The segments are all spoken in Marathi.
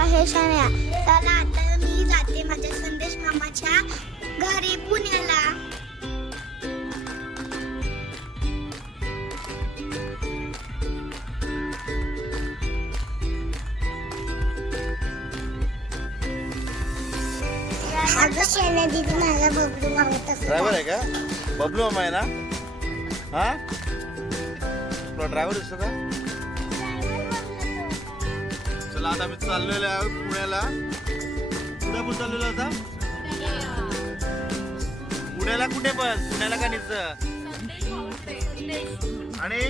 आहे शण्या. तर आता मी जाते माझ्या संदेश मामाच्या घरी पुण्याला. शण्या दीदी मला बबलू मामा ड्रायव्हर आहे का? बबलू मामा आहे ना? हा तुला ड्रायव्हर दिसतो का? चला आता मी चाललेलो आहे पुण्याला. कुठे पण चाललेलो आता? पुण्याला कुठे पण? पुण्याला का निच आणि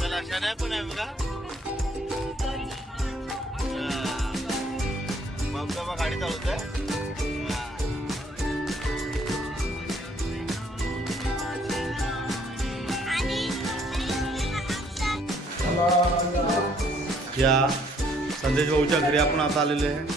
चला शण्या पण आहे बघा. बाबा गाडी चालवतोय. या संदेश भाऊच्या घरी आपण आता आलेले आहे.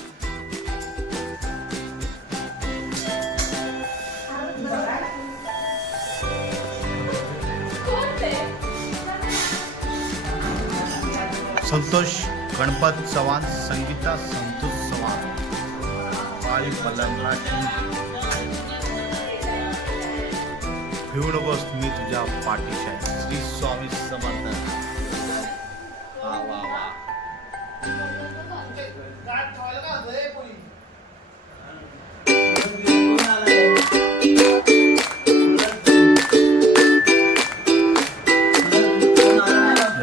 संतोष गणपत चव्हाण, संगीता संतोष चव्हाण, बाळी पलंगराची भिवून बस मी तुझ्या पाठीशी आहे. श्री स्वामी समर्थ. वा वा वा.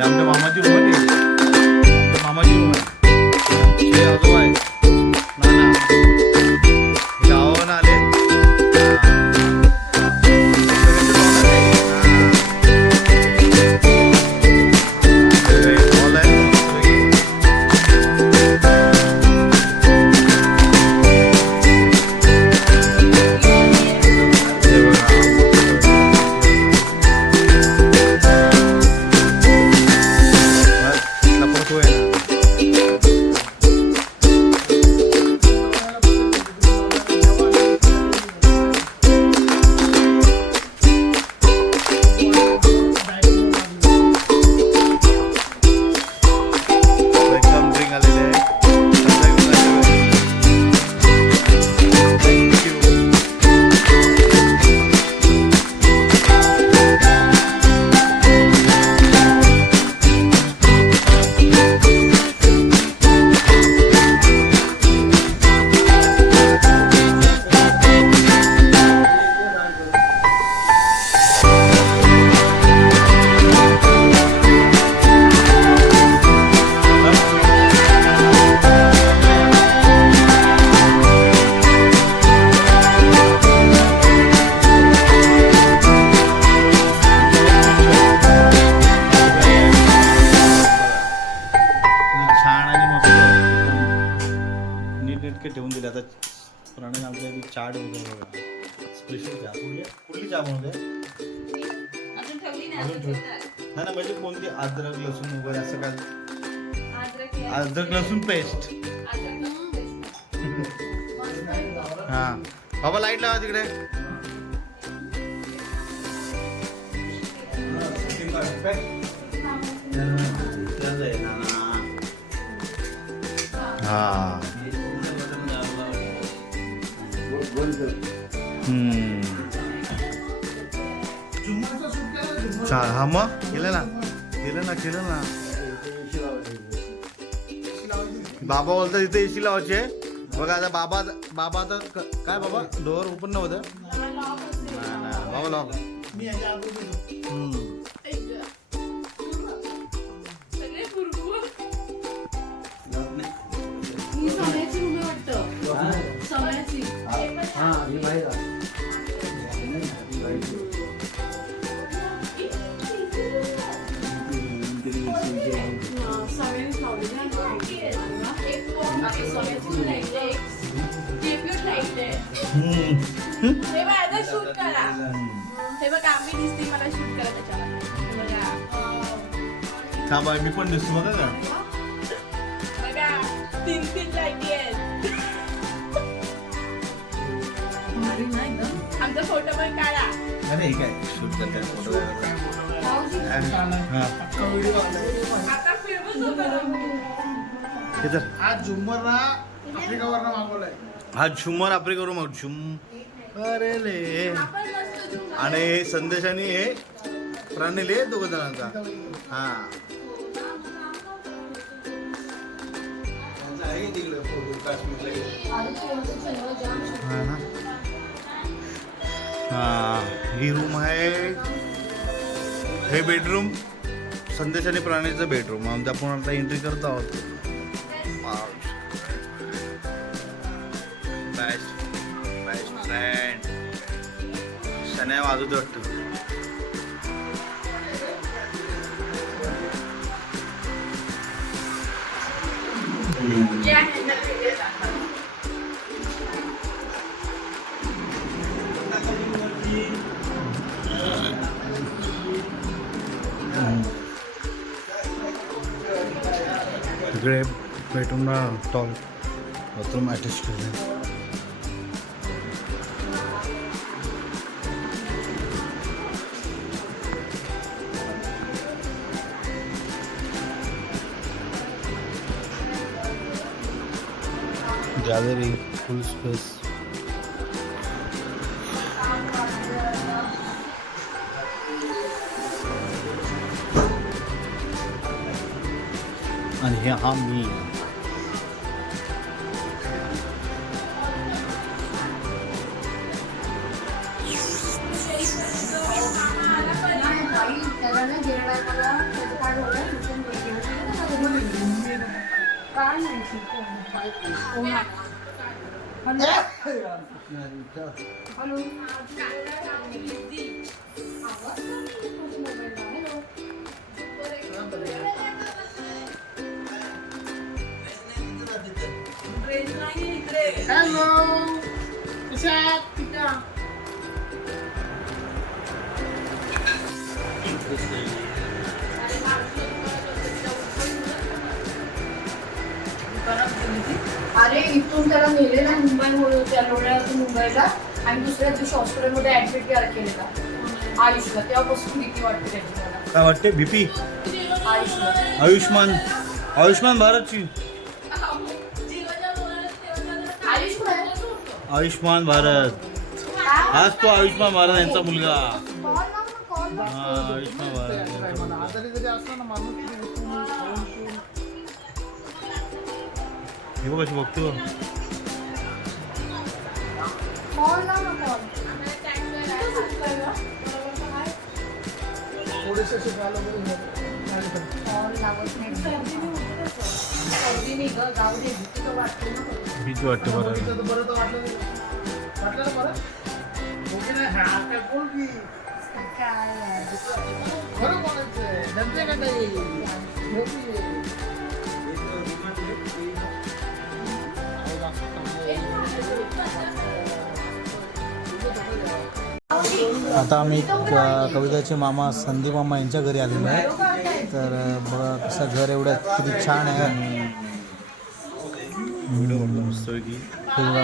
आमच्या मामाची रूम आहे. मामाची रूम आहे. हे आजोबा आहे. नाना गावावरून आले. ठेवून दिले. आता पुराणे आपल्या चाट वगैरे बघा. स्पेशल चहा. कुठली चहा बनवते? नाही ना म्हणजे कोणती? अद्रक लसूण वगैरे असं काय? अद्रक लसूण पेस्ट. हा बाबा लाईट लावा तिकडे. हा चाल. हा मग केलं ना. बाबा बोलतात इथे एसी लावायचे बघा. आता बाबा तर काय बाबा डोअर ओपन नव्हतं. बाबा लाव. हे बघा शूट करा. हे बघा आम्ही दिसते मला शूट करा त्याच्यावर. थांबा मी पण दिसतो बघा का. बघा 3 लाईटी आहेत. भारी ना एकदम. आमचा फोटो पण काढा. अरे हे काय शूट करतात फोटो आता फिरवून आज झुम्मरला आफ्रिकावरनं मागवलंय. हा झुम्मर आपले करू मग अरे ले आणि संदेशाने हे प्राणी ले दोघ जणांचा हा हा ना. हा ही रूम आहे. हे बेडरूम संदेशाने प्राणीचं बेडरूम आमच्या आपण आता एंट्री करत आहोत. बेस्ट फ्रेंड शन्या वाजवतो वाटतं. तिकडे बेडरूमला बाथरूम अटॅच केलं. गॅलरी फुल स्पेस. आणि हे हा मी हॅलो कशा आहात? अरे इथून त्याला नेलेला मुंबईमुळे त्या लोण्यातून मुंबईला आणि दुसऱ्या दिवशी हॉस्पिटलमध्ये ऍडमिट केलेला आयुषला. तेव्हापासून भीती वाटते त्याची मला. काय वाटते बीपी आयुषला आयुष्मान भारतची आयुष कुठे आहे? आयुष्मान भारत आज तो आयुष्मान भारत यांचा मुलगा. कॉल लाव. हा आयुष्मान भारत मला आजारी जरी असला ना माणूस तरी उठून खाऊन पिऊन हे बघ कशी बघतो. कॉल लाव ना कॉल. थोडेसे असे गालं वगैरे झाले. कॉल लावत नाही. सर्दी नाही ग, जाऊ दे. भीती तर वाटते ना. भीती वाटते बरं. बरं तर वाटलं नाही. वाटलं ना बरं? हो की नाही? हा, काय बोल की. काय यार. खरं बोलायचंय. जमते का ताई? हो की? आता आम्ही कविताचे मामा संदीप मामा यांच्या घरी आलेलो आहे. तर बघा कसं घर एवढं किती छान आहे.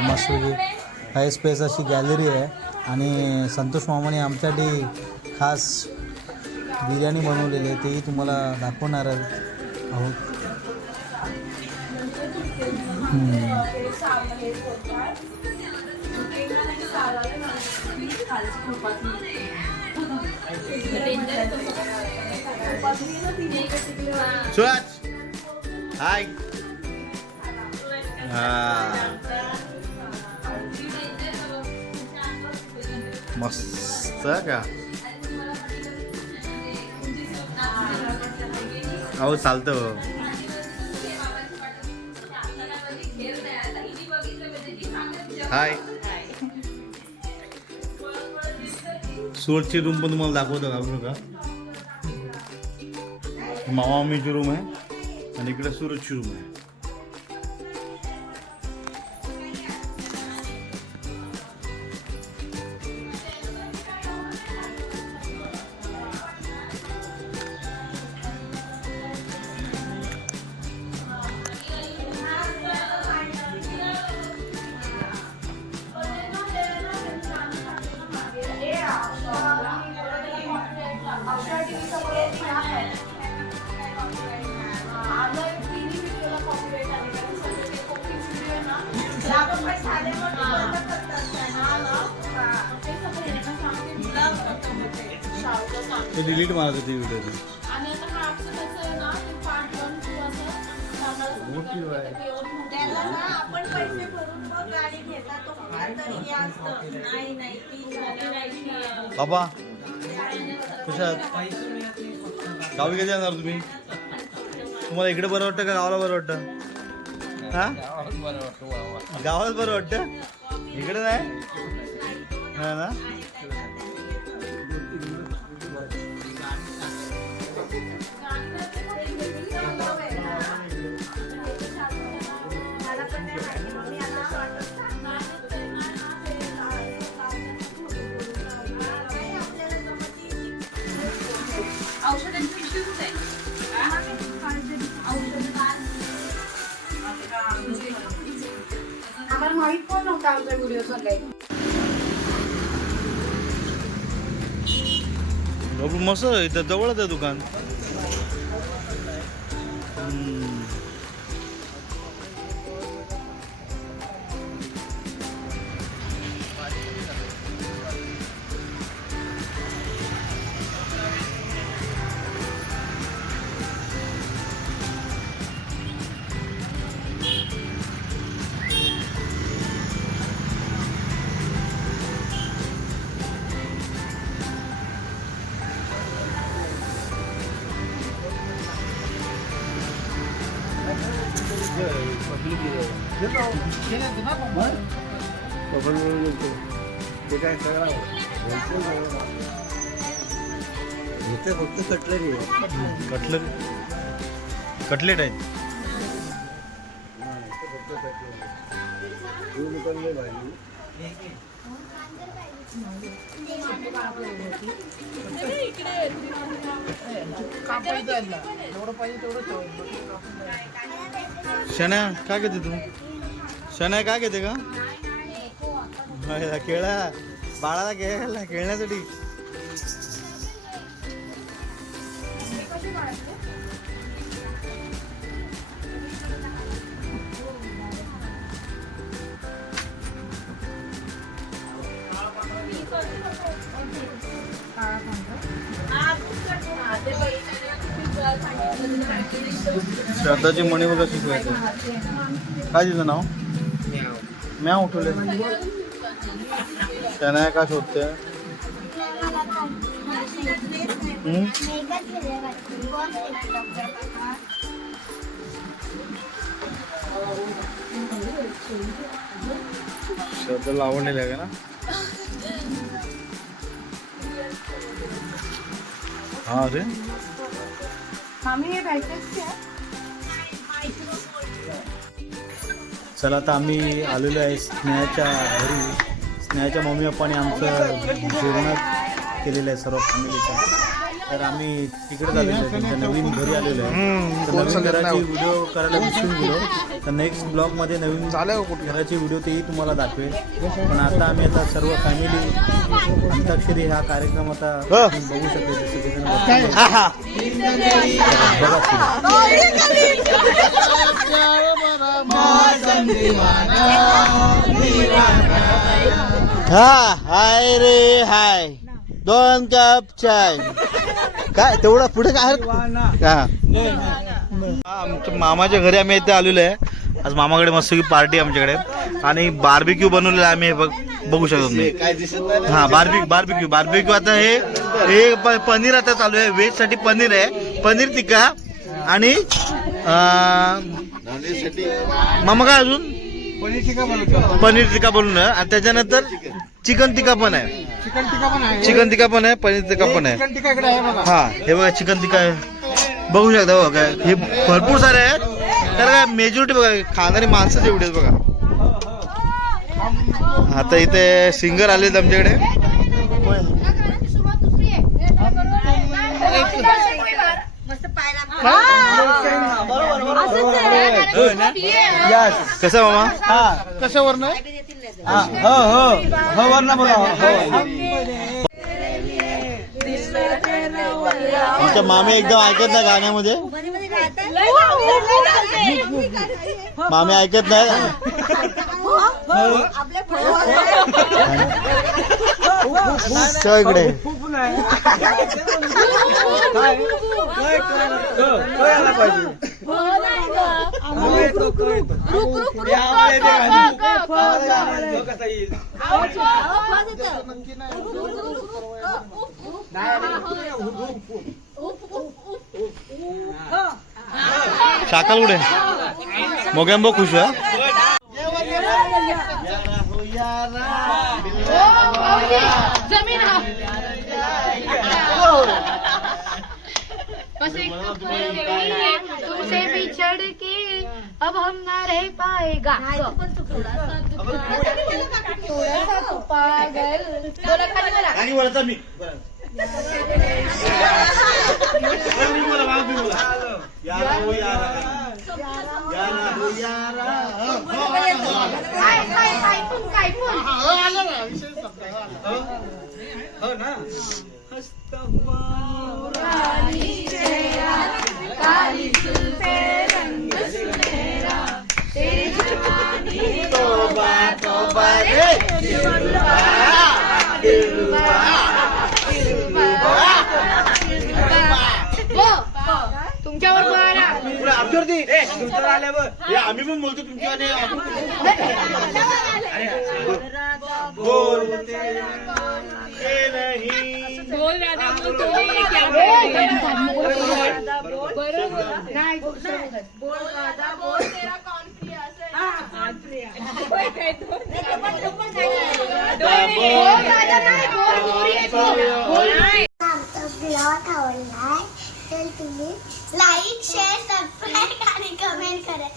मस्तपैकी हाय स्पेस अशी गॅलरी आहे. आणि संतोष मामाने आमच्यासाठी खास बिर्याणी बनवलेली आहे, तेही तुम्हाला दाखवणार आहोत. सुराज हाय. मस्त का अहो चालतं. हाय सूरजची रूम पण तुम्हाला दाखवतो का. मामा मामीची रूम आहे आणि इकडे सूरजची रूम आहे. ते डिलीट मारत होती व्हिडिओ. आणि आता हा आपलं कसं आहे ना ते पार्ट 1 2 असं सांगायला त्याला ना आपण पैसे भरून मग गाडी घेतात तो तरी हे असतं नाही नाही ती झाली नाही. बाबा कशात गावी कधी जाणार तुम्ही? तुम्हाला इकडे बरं वाटतं का गावाला बरं वाटतं? हा गावाला बरं वाटतं इकडे नाही हा ना. औषधांची पिशवीच आहे. आम्हाला माहित पण नव्हता आमचा व्हिडिओ चाललाय. बाबू मस्त इथं जवळच आहे दुकान. फक्त कटलरी कटलेट आहेत. एवढं पाहिजे तेवढं शण्या काय घेते तू? शण्या काय घेते का? खेळा बाळाला खेळण्यासाठी. श्रद्धाची मणी बघा शिकवायचं. काय तिचं नाव? म्या उठवले. त्याने काय शोधते? श्रद्धाला आवडलेलं आहे का ना? हा अरे मामी हे भेटतेच का? चला आता आम्ही आलेलो आहे स्नेहाच्या घरी. स्नेहाच्या मम्मी पप्पाने आमचं जेवणात केलेलं आहे सर्व फॅमिलीचं. तर आम्ही तिकडे आलेलो आहे त्यांच्या नवीन घरी आलेलो आहे. तर नवीन घराची व्हिडिओ करायला विसरून गेलो. तर नेक्स्ट ब्लॉगमध्ये नवीन घराची व्हिडिओ तेही तुम्हाला दाखवेल. पण आता आम्ही आता सर्व फॅमिली अंताक्षरी हा कार्यक्रम आता बघू शकतो. जसं की हा हाय रे हाय 2 कप चाय. काय तेवढा पुढे काय आमच्या मामाच्या घरी आम्ही इथे आलेलो आहे. आज मामाकडे मस्त की पार्टी आमच्याकडे आणि बार्बिक्यू बनवलेला आम्ही बघू शकतो तुम्ही. हा बार्बिक्यू आता हे पनीर आता चालू आहे. व्हेज साठी पनीर आहे. पनीर टिक्का आणि मामा काय अजून पनीर टिक्का बनवून आणि त्याच्यानंतर चिकन टिक्का पण आहे. चिकन टिक्का पण आहे. पनीर टिक्का पण आहे. हा हे बघा चिकन टिक्का बघू शकता बघा. हे भरपूर सारे आहेत. तर काय मेजॉरिटी बघा खाणारी माणसं एवढेच बघा. आता इथे सिंगर आलेत आमच्याकडे. कसं मामा? कशावर ना आमच्या मामी एकदम ऐकत नाही गाण्यामध्ये. मामी ऐकत नाही. इकडे शाकाल उडे मोगॅम्बो खुश आहे तुमसे बिछड़ के अब हम ना रह पाएगा थोड़ा सा तू पागल बोला खाली बोला आणि बोलता मी यारा हो यारा यारा हो यारा काय पण हो ना काली जुल्फे रंग सुनहरा तेरी जवानी तोबा तोबा रे दिलरुबा दिलरुबा तुमच्यावर बोला पुढे आमच्यावरती तुमच्यावर आल्यावर हे आम्ही पण बोलतो तुमच्यावर बोलते ते नाही बोल दादा बोल तुम्ही क्या नाही बोल दादा बोल तेरा कौन प्रिया से ब्लॉग आवडलाय तर तुम्ही लाईक शेअर सबस्क्राईब आणि कमेंट करा